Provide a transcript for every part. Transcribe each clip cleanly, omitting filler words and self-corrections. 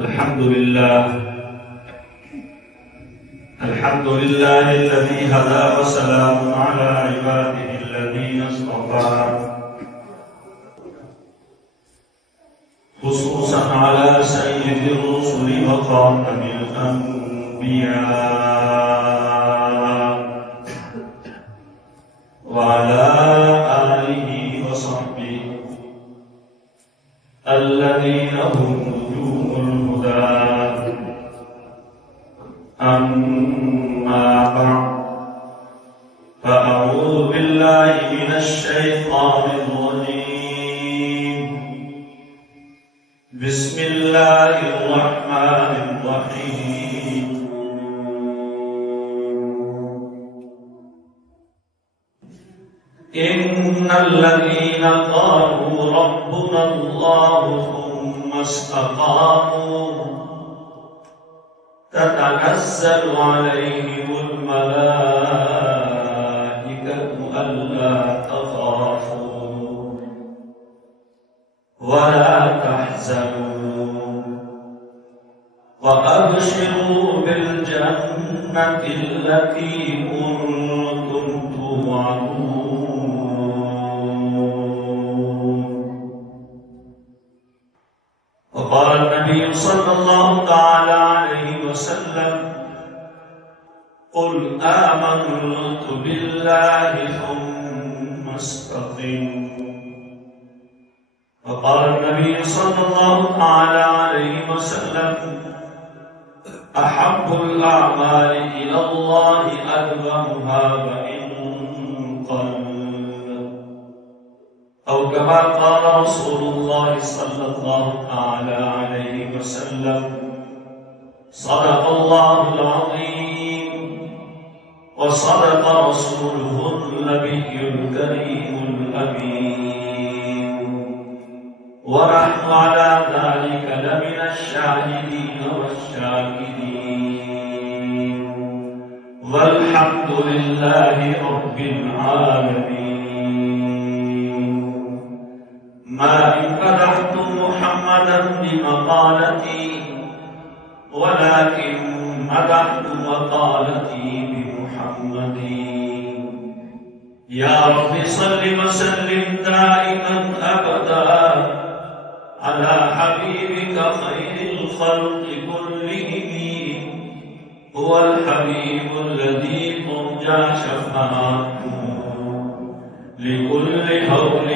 الحمد لله الذي هدى وسلام على عباده الذين اصطفى خصوصا على سيد الرسل وخاتم الأنبياء وعلى آله وصحبه الذين هم نجوم الهدى. أما بعد فأعوذ بالله من الشيطان الرجيم. بسم الله الرحمن الرحيم. إن الذين قالوا ربنا الله ثم استقاموا تتنزل عليهم الملائكة ألا تخافوا ولا تحزنوا وأبشروا بالجنة التي كنتم توعدون. وقال النبي صلى الله تعالى عليه وسلم: قل آمنت بالله ثم استقم. وقال النبي صلى الله تعالى عليه وسلم: أحب الأعمال إلى الله أدومها وإن قل. أو كما قال رسول الله صلى الله تعالى عليه وسلم: صدق الله العظيم وصدق رسوله النبي الكريم الأمين ونحن على ذلك لمن الشاهدين والشاكرين والحمد لله رب العالمين. ما إن فتحت محمدا بمقالتي ولكن مدحت مقالتي بمحمد. يا رب صل وسلم دائما أبدا على حبيبك خير الخلق كلهم. هو الحبيب الذي ترجى شفاعته لكل هول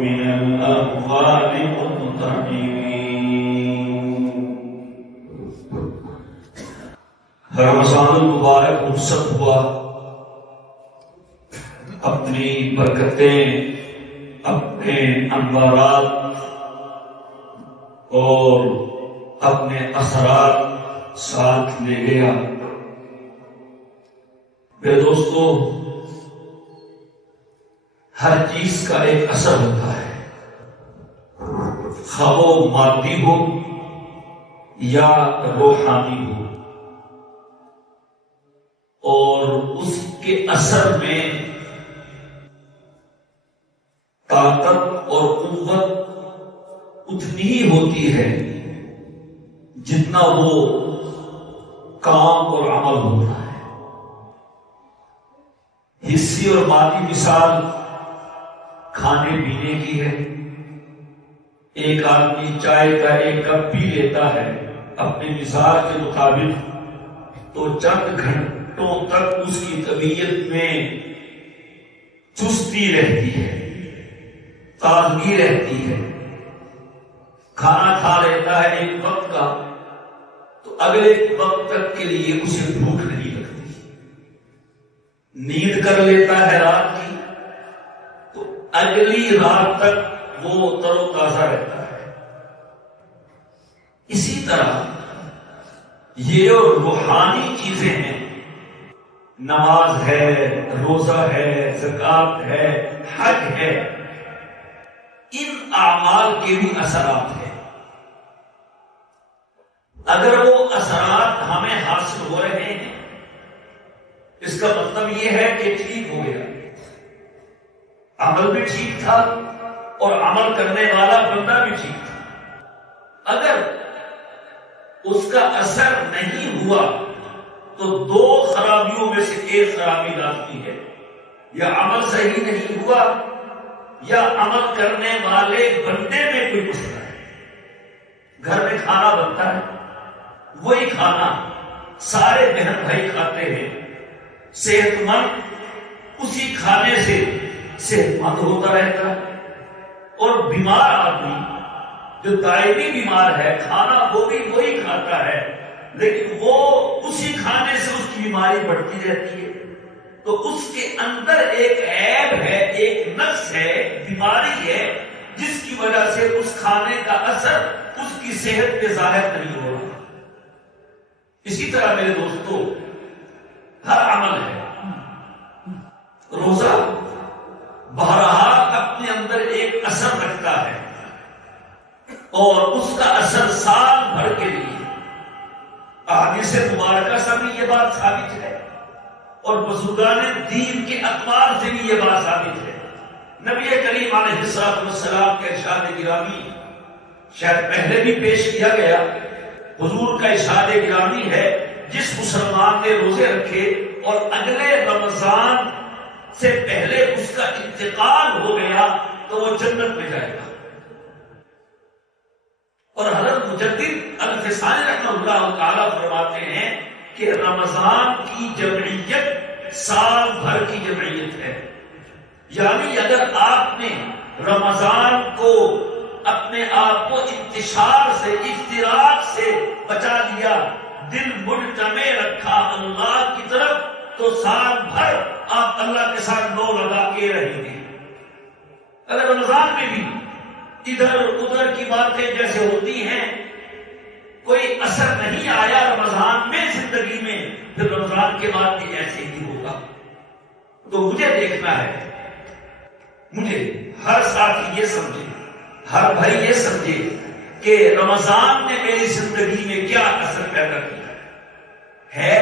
من الأهوال مقتحمين. رمضان المبارک رخصت ہوا، اپنی برکتیں، اپنے انوارات اور اپنے اثرات ساتھ لے گیا. میرے دوستو، ہر چیز کا ایک اثر ہوتا ہے، خواہ وہ مادی ہو یا روحانی ہو، اور اس کے اثر میں طاقت اور قوت اتنی ہی ہوتی ہے جتنا وہ کام اور عمل ہوتا ہے. حصی اور مادی مثال کھانے پینے کی ہے. ایک آدمی چائے کا ایک کپ پی لیتا ہے اپنے مزاج کے مطابق، تو چند گھنٹوں تک اس کی طبیعت میں چستی رہتی ہے، تازگی رہتی ہے. کھانا کھا لیتا ہے ایک وقت کا، تو اگلے وقت تک کے لیے اسے بھوک نہیں لگتی. نیند کر لیتا ہے رات کی، تو اگلی رات تک وہ تر و تازہ رہتا ہے. اسی طرح یہ جو روحانی چیزیں ہیں، نماز ہے، روزہ ہے، زکات ہے، حج ہے، ان اعمال کے بھی اثرات ہیں. اگر وہ اثرات ہمیں حاصل ہو رہے ہیں، اس کا مطلب یہ ہے کہ ٹھیک ہو گیا، عمل بھی ٹھیک تھا اور عمل کرنے والا بندہ بھی ٹھیک تھا. اگر اس کا اثر نہیں ہوا تو دو خرابیوں میں سے ایک خرابی لازمی ہے، یا عمل صحیح نہیں ہوا یا عمل کرنے والے بندے میں کوئی مسئلہ ہے۔ گھر میں کھانا بنتا ہے، وہی کھانا سارے بہن بھائی کھاتے ہیں، صحت مند اسی کھانے سے صحت مند ہوتا رہتا ہے، اور بیمار آدمی جو دائمی بیمار ہے کھانا وہ بھی وہی کھاتا ہے لیکن وہ اسی کھانے سے اس کی بیماری بڑھتی رہتی ہے۔ تو اس کے اندر ایک عیب ہے، ایک نقص ہے، بیماری ہے، جس کی وجہ سے اس کھانے کا اثر اس کی صحت پہ ظاہر نہیں ہو رہا۔ اسی طرح میرے دوستو ہر عمل ہے، روزہ بہرحال اپنے اندر ایک اثر رکھتا ہے اور اس کا اثر سال بھر کے لیے۔ احادیث مبارکہ سے بھی یہ بات ثابت ہے اور بزرگان دین کے اقوال سے بھی یہ بات ثابت ہے۔ نبی کریم علیہ السلام کے ارشاد گرامی شاید پہلے بھی پیش کیا گیا، حضور کا ارشاد گرامی ہے جس مسلمان نے روزے رکھے اور اگلے رمضان سے پہلے اس کا انتقال ہو گیا تو وہ جنت میں جائے گا۔ اور حضرت مجدد الفسانی رحمہ اللہ تعالیٰ فرماتے ہیں کہ رمضان کی جمعیت سال بھر کی جمعیت ہے، یعنی اگر آپ نے رمضان کو اپنے آپ کو انتشار سے افتراق سے بچا لیا، دل مجتمع رکھا اللہ کی طرف، تو سال بھر آپ اللہ کے ساتھ نو لگا کے رہیں گے۔ اگر رمضان میں بھی ادھر ادھر کی باتیں جیسے ہوتی ہیں، کوئی اثر نہیں آیا رمضان میں زندگی میں، پھر رمضان کے بعد بھی ایسے ہی ہوگا۔ تو مجھے دیکھنا ہے، مجھے ہر ساتھی یہ سمجھے، ہر بھائی یہ سمجھے کہ رمضان نے میری زندگی میں کیا اثر پیدا کیا ہے،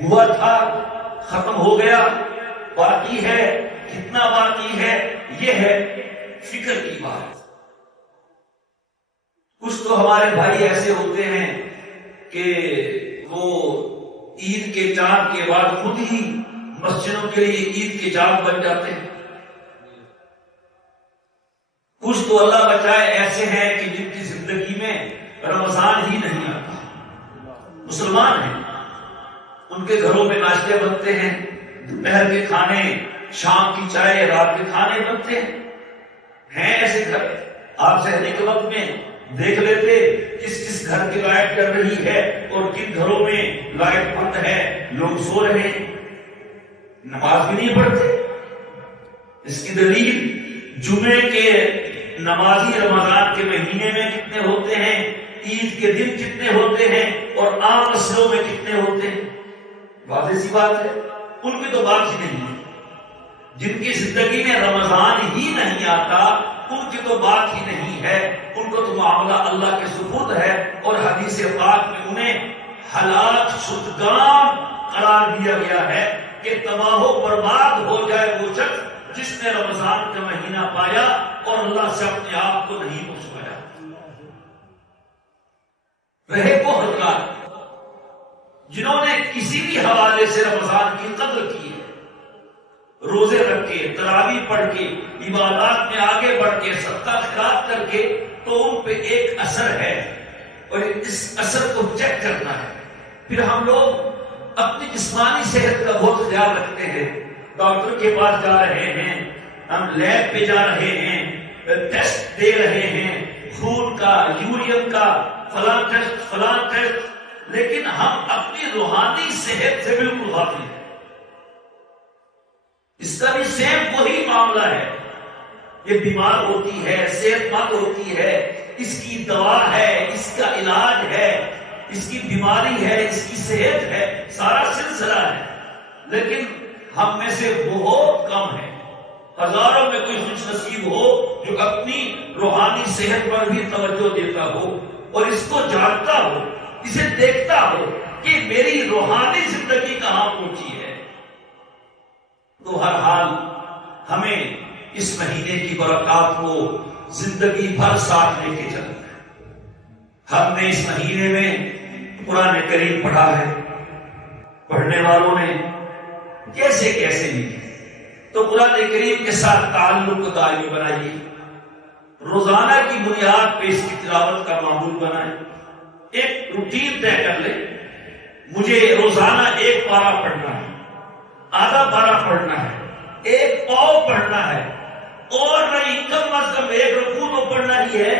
ہوا تھا، ختم ہو گیا، باقی ہے، کتنا باقی ہے، یہ ہے فکر کی بات۔ کچھ تو ہمارے بھائی ایسے ہوتے ہیں کہ وہ عید کے چاند کے بعد خود ہی مسجدوں کے لیے عید کے چاند بن جاتے ہیں۔ کچھ تو اللہ بچائے ایسے ہیں کہ جن کی زندگی میں رمضان ہی نہیں آتا، مسلمان ہیں، ان کے گھروں میں ناشتے بنتے ہیں، دوپہر کے کھانے، شام کی چائے، رات کے کھانے بنتے ہیں ایسے گھر۔ آپ شہری کے وقت میں دیکھ لیتے کس کس گھر کی لائٹ چل رہی ہے اور کن گھروں میں لائٹ بند ہے، لوگ سو رہے ہیں، نماز بھی نہیں پڑھتے۔ اس کی دلیل جمعے کے نمازی رمضان کے مہینے میں کتنے ہوتے ہیں، عید کے دن کتنے ہوتے ہیں اور عام مسئلوں میں کتنے ہوتے ہیں۔ واضح سی بات ہے، ان کی تو بات ہی نہیں ہے۔ جن کی زندگی میں رمضان ہی نہیں آتا ان کی تو بات ہی نہیں ہے، ان کو تو معاملہ اللہ کے سپرد ہے، اور حدیث پاک میں انہیں ہلاک شدگان قرار دیا گیا ہے کہ تباہ و برباد ہو جائے وہ شخص جس نے رمضان کا مہینہ پایا اور اللہ سے اپنے آپ کو نہیں پہنچایا۔ رہے وہ حضرات جنہوں نے کسی بھی حوالے سے رمضان کی قدر کی ہے، روزے رکھ کے، تراویح پڑھ کے، عبادات میں آگے بڑھ کے، صدقہ خیرات کر کے، تو ان پہ ایک اثر ہے اور اس اثر کو چیک کرنا ہے۔ پھر ہم لوگ اپنی جسمانی صحت کا بہت خیال رکھتے ہیں، ڈاکٹر کے پاس جا رہے ہیں، ہم لیب پہ جا رہے ہیں، ٹیسٹ دے رہے ہیں، خون کا، یورین کا، فلاں ٹیسٹ، لیکن ہم اپنی روحانی صحت سے بالکل غافل ہیں۔ اس کا بھی سیم وہی معاملہ ہے، یہ بیمار ہوتی ہے، صحت مند ہوتی ہے، اس کی دوا ہے، اس کا علاج ہے، اس کی بیماری ہے، اس کی صحت ہے، سارا سلسلہ ہے، لیکن ہم میں سے بہت کم ہے، ہزاروں میں کوئی خوش نصیب ہو جو اپنی روحانی صحت پر بھی توجہ دیتا ہو اور اس کو جانتا ہو، اسے دیکھتا ہو کہ میری روحانی زندگی کہاں پہنچی ہے۔ تو ہر حال ہمیں اس مہینے کی برکات کو زندگی بھر ساتھ لے کے چلنا ہے۔ ہم نے اس مہینے میں قرآن کریم پڑھا ہے، پڑھنے والوں نے کیسے کیسے نہیں، تو قرآن کریم کے ساتھ تعلق کو دائمی بنائیے، روزانہ کی بنیاد پہ اس کی تلاوت کا معمول بنائیں، ایک روٹین طے کر لیں، مجھے روزانہ ایک پارہ پڑھنا ہے، آدھا پارہ پڑھنا ہے، ایک پاؤ پڑھنا ہے، اور نہیں کم از کم ایک رکوع تو پڑھنا ہی ہے،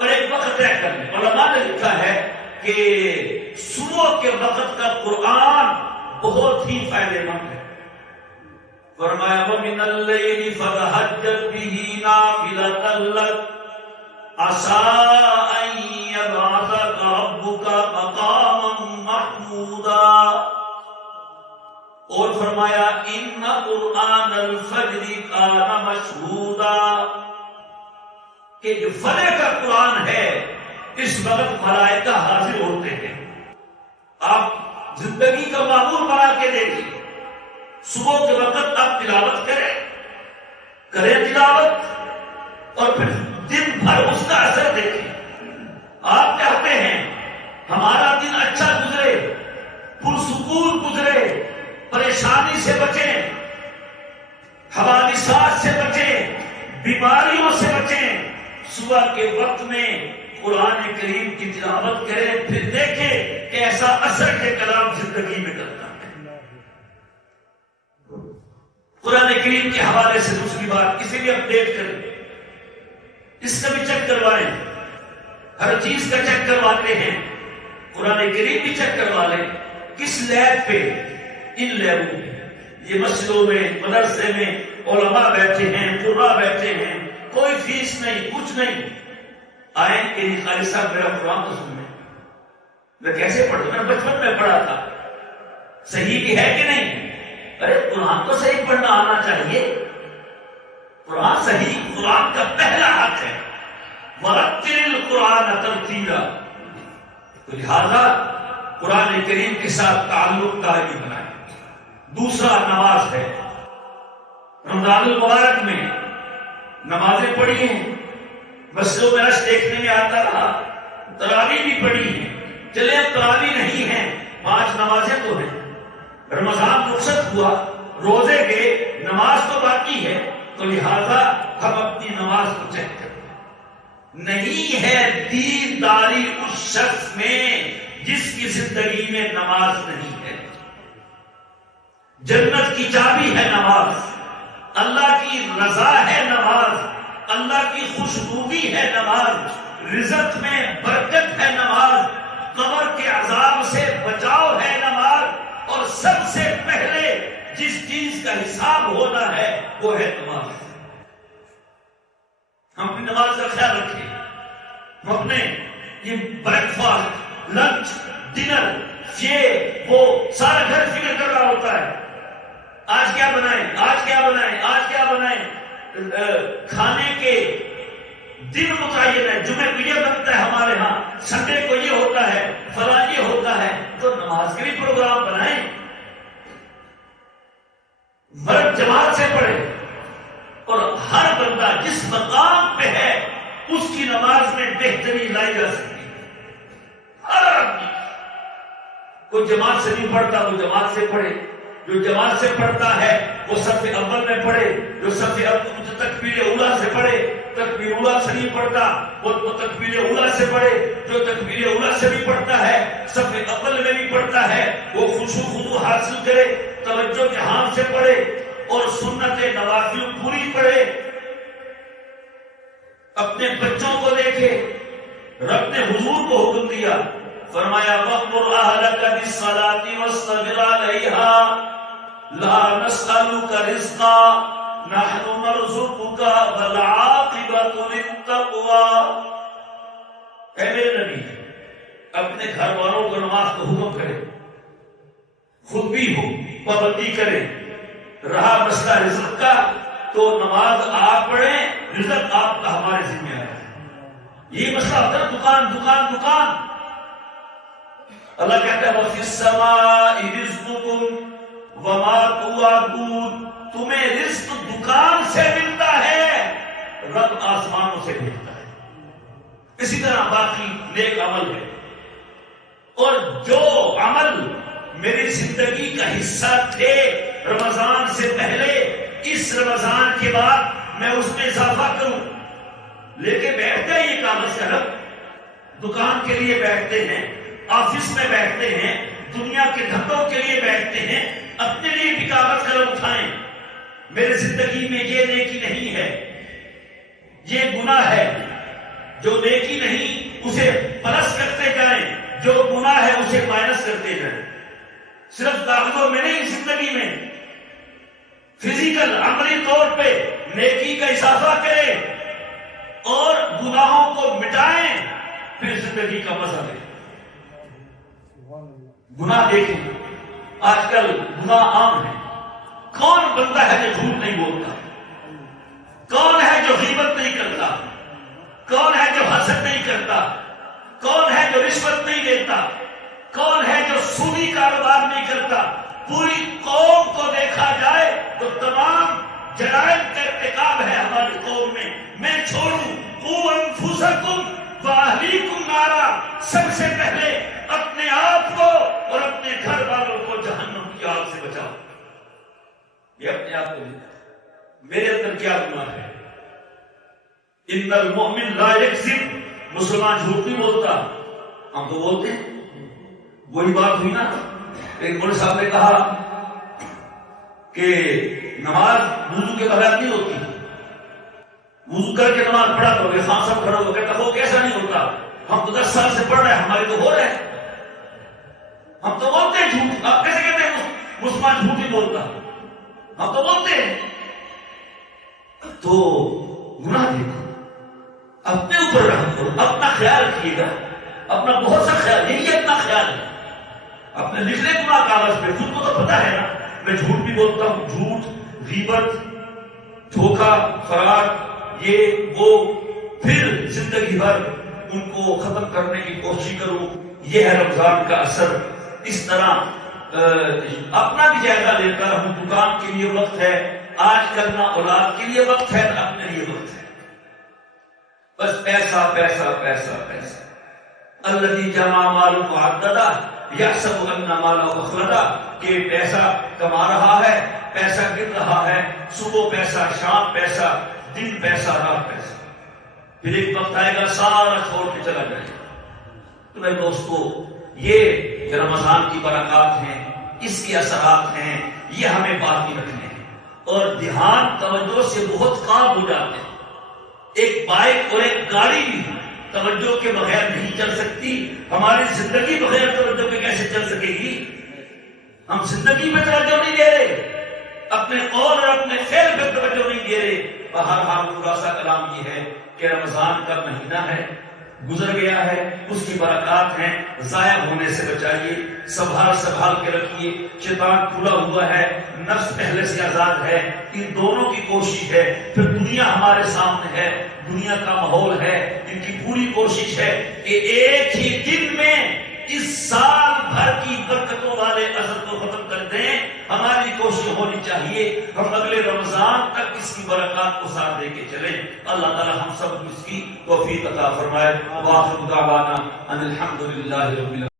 اور ایک وقت طے کر لیں۔ علماء نے لکھا ہے کہ صبح کے وقت کا قرآن بہت ہی فائدہ مند ہے۔ فرمایا وَمِنَ اللَّيْلِ فَتَهَجَّدْ بِهِ نَافِلَةً لَكَ عَسَىٰ أَن يَبْعَثَكَ رَبُّكَ مَقَامًا مَحْمُودًا، اور فرمایا إِنَّ قُرْآنَ الْفَجْرِ كَانَ مَشْهُودًا، کہ جو فجر کا قرآن ہے اس وقت ملائکہ حاضر ہوتے ہیں۔ آپ زندگی کا معمول بنا کے دیکھیں، صبح کے وقت آپ تلاوت کریں تلاوت، اور پھر دن بھر اس کا اثر دیکھیں۔ آپ چاہتے ہیں ہمارا دن اچھا گزرے، پرسکون گزرے، پریشانی سے بچیں، حوادثات سے بچیں، بیماریوں سے بچیں، صبح کے وقت میں قرآن کریم کی تلاوت کریں، پھر دیکھیں کہ ایسا اثر کے کلام زندگی میں کرتا ہے۔ قرآن کریم کے حوالے سے دوسری بات، اسے بھی اپڈیٹ کریں، اس کا بھی چیک کروائیں، ہر چیز کا چیک کرواتے ہیں، قرآن کریم بھی چیک کروا لیں، کس لیب پہ، ان لیبوں میں، یہ مسجدوں میں، مدرسے میں علماء بیٹھے ہیں، قراء بیٹھے ہیں، کوئی فیس نہیں، کچھ نہیں، آئیں کہ خالد صاحب میرا قرآن تو سن لیں، میں کیسے پڑھوں، میں بچپن میں پڑھا تھا، صحیح بھی ہے کہ نہیں؟ ارے قرآن تو صحیح پڑھنا آنا چاہیے، قرآن صحیح، قرآن کا پہلا حق ہے وَرَتِّلِ الْقُرْآنَ تَرْتِيلًا، تو لہذا قرآن کریم کے ساتھ تعلق دائمی بنائیں۔ دوسرا نماز ہے، رمضان المبارک میں نمازیں پڑھی ہیں، مسجدوں میں رش دیکھنے میں آتا رہا، تراویح بھی پڑھی ہے، چلے اب تراویح نہیں ہے، 5 نمازیں تو ہیں، رمضان رخصت ہوا، روزے گئے، نماز تو باقی ہے، تو لہذا ہم اپنی نماز کو چیک کریں۔ نہیں ہے دینداری اس شخص میں جس کی زندگی میں نماز نہیں ہے۔ جنت کی چابی ہے نماز، اللہ کی رضا ہے نماز، اللہ کی خوشنودی ہے نماز، رزق میں برکت ہے نماز، قبر کے عذاب سے بچاؤ ہے نماز، اور سب سے پہلے جس چیز کا حساب ہونا ہے وہ ہے نماز۔ ہم اپنی نماز کا خیال رکھیں، ہم اپنے یہ بریک فاسٹ، لنچ، ڈنر، یہ وہ سارا گھر فکر کر رہا ہوتا ہے، آج کیا بنائیں، آج کیا بنائیں، آج کیا بنائیں، کھانے کے دن متعین ہے، جمعے کو یہ بنتا ہے ہمارے ہاں، سنڈے کو یہ ہوتا ہے، فلاں یہ ہوتا ہے، تو نماز کے بھی پروگرام بنائیں، مرد جماعت سے پڑھے، اور ہر بندہ جس مقام پہ ہے اس کی نماز میں بہتری لائی جا سکتی ہے۔ ہر آدمی، کوئی جماعت سے نہیں پڑھتا وہ جماعت سے پڑھے، جو جماعت سے پڑھتا ہے وہ صف اول میں پڑھے، جو صف اول تکبیر اولیٰ سے پڑھے، تکبیر اولیٰ سے نہیں پڑھتا وہ تکبیر اولیٰ سے پڑھے، جو تکبیر اولیٰ سے بھی پڑھتا ہے صف اول میں بھی پڑھتا ہے، وہ خشوع خضوع حاصل کرے، توجہ کے ہاتھ سے پڑھے، اور سنت نوافل پوری پڑھے۔ اپنے بچوں کو دیکھے، رب نے حضور کو حکم دیا، فرمایا وَأْمُرْ أَهْلَكَ بِالصَّلَاةِ وَاصْطَبِرْ عَلَيْهَا لَا نَسْأَلُكَ رِزْقًا نَحْنُ نَرْزُقُكَ وَالْعَاقِبَةُ لِلتَّقْوَىٰ۔ اے میرے نبی، اپنے گھر والوں کو نماز کو حکم کرے، خود بھی ہو پابندی کرے، رہا مسئلہ رزق کا تو نماز آپ پڑھیں، رزق آپ کا ہمارے ذمہ ہے۔ یہ مسئلہ ہوتا ہے دکان، اللہ کہتا ہے وَفِي السَّمَاءِ رِزْقُكُمْ وَمَا تُوعَدُونَ، تمہیں رزق دکان سے ملتا ہے، رب آسمانوں سے ملتا ہے۔ اسی طرح باقی نیک عمل ہے، اور جو عمل میری زندگی کا حصہ تھے رمضان سے پہلے، اس رمضان کے بعد میں اس میں اضافہ کروں۔ لے کے بیٹھتے ہیں یہ کاغذ قلم، دکان کے لیے بیٹھتے ہیں، آفس میں بیٹھتے ہیں، دنیا کے دھندوں کے لیے بیٹھتے ہیں، اپنے لیے بھی کاغذ قلم اٹھائیں۔ میرے زندگی میں یہ نیکی نہیں ہے، یہ گناہ ہے، جو نیکی نہیں اسے پلس کرتے جائیں، جو گناہ ہے اسے مائنس کرتے جائیں۔ صرف داخلوں میں نہیں، زندگی میں فزیکل عملی طور پہ نیکی کا اضافہ کریں اور گناہوں کو مٹائیں، پھر زندگی کا مزہ لیں۔ گناہ دیکھیں، آج کل گناہ عام ہے۔ کون بندہ ہے جو جھوٹ نہیں بولتا؟ کون ہے جو غیبت نہیں کرتا؟ کون ہے جو حسد نہیں کرتا؟ کون ہے جو رشوت نہیں لیتا؟ کون ہے جو سودی کاروبار نہیں کرتا؟ پوری قوم کو دیکھا جائے تو تمام جرائم کا ارتکاب ہے ہماری قوم میں۔ میں چھوڑوں قوا انفسکم واہلیکم نارا، سب سے پہلے اپنے آپ کو اور اپنے گھر والوں کو جہنم کی آگ سے بچاؤ۔ یہ اپنے آپ کو دیکھا، میرے اندر کیا گناہ ہے؟ ان المؤمن لا یکذب، مسلمان جھوٹ نہیں بولتا، ہم تو بولتے ہیں۔ وہی بات ہوئی نا، ایک مولوی صاحب نے کہا کہ نماز وضو کے بغیر نہیں ہوتی، وضو کر کے نماز پڑھا کرو گے، خان صاحب کھڑا ہو گئے، وہ کیسا نہیں ہوتا؟ ہم تو 10 سال سے پڑھ رہے ہیں، ہمارے تو ہو رہے ہیں، ہم تو بولتے ہیں جھوٹ۔ آپ کیسے کہتے ہیں مسلمان جھوٹ نہیں بولتا؟ ہم تو بولتے ہیں۔ تو گناہ دیکھو، اپنے اوپر رحم کرو، اپنا خیال رکھیے گا، اپنا بہت سا خیال، یہی اپنا خیال ہے۔ اپنے لکھ لے گناہ کاغذ پہ، خود کو تو پتا ہے نا میں جھوٹ بھی بولتا ہوں، جھوٹ، غیبت، دھوکہ، فرار، یہ وہ، پھر زندگی بھر ان کو ختم کرنے کی کوشش کروں۔ یہ ہے رمضان کا اثر۔ اس طرح اپنا بھی جائزہ لیتا رہوں، دکان کے لیے وقت ہے آج کل، نہ اولاد کے لیے وقت ہے نہ اپنے لیے وقت ہے، بس پیسہ پیسہ پیسہ پیسہ۔ الذی جمع مالہ وعددہ یحسب ان مالہ اخلدہ، کہ پیسہ کما رہا ہے، پیسہ گر رہا ہے، صبح پیسہ، شام پیسہ، دن پیسہ، رات پیسہ، پھر ایک وقت آئے گا سارا چھوڑ کے چلا جائے گا۔ تو میرے دوستو، یہ رمضان کی برکات ہیں، اس کے اثرات ہیں، یہ ہمیں باقی رکھنے ہیں، اور دھیان توجہ سے بہت کام ہو جاتے ہیں۔ ایک بائک اور ایک گاڑی بھی توجہ کے بغیر نہیں چل سکتی، ہماری زندگی بغیر توجہ کے کیسے چل سکے گی؟ ہم زندگی میں توجہ نہیں دے رہے، اپنے قول اور اپنے فعل پہ توجہ نہیں دے رہے۔ بہرحال خلاصہ کلام یہ ہے کہ رمضان کا مہینہ ہے، گزر گیا ہے، اس کی برکات ہیں، ضائع ہونے سے بچائیے، سنبھال کے رکھیے۔ شیطان کھلا ہوا ہے، نفس پہلے سے آزاد ہے، ان دونوں کی کوشش ہے، پھر دنیا ہمارے سامنے ہے، دنیا کا ماحول ہے، ان کی پوری کوشش ہے کہ ایک ہی دن میں اس سال بھر کی برکتوں والے اثر کو ختم کر دیں۔ ہماری کوشش ہونی چاہیے ہم اگلے رمضان تک اس کی برکات کو ساتھ دے کے چلیں۔ اللہ تعالی ہم سب کو اس کی توفیق عطا فرمائے۔ وآخر دعوانا ان الحمد للہ رب العالمین۔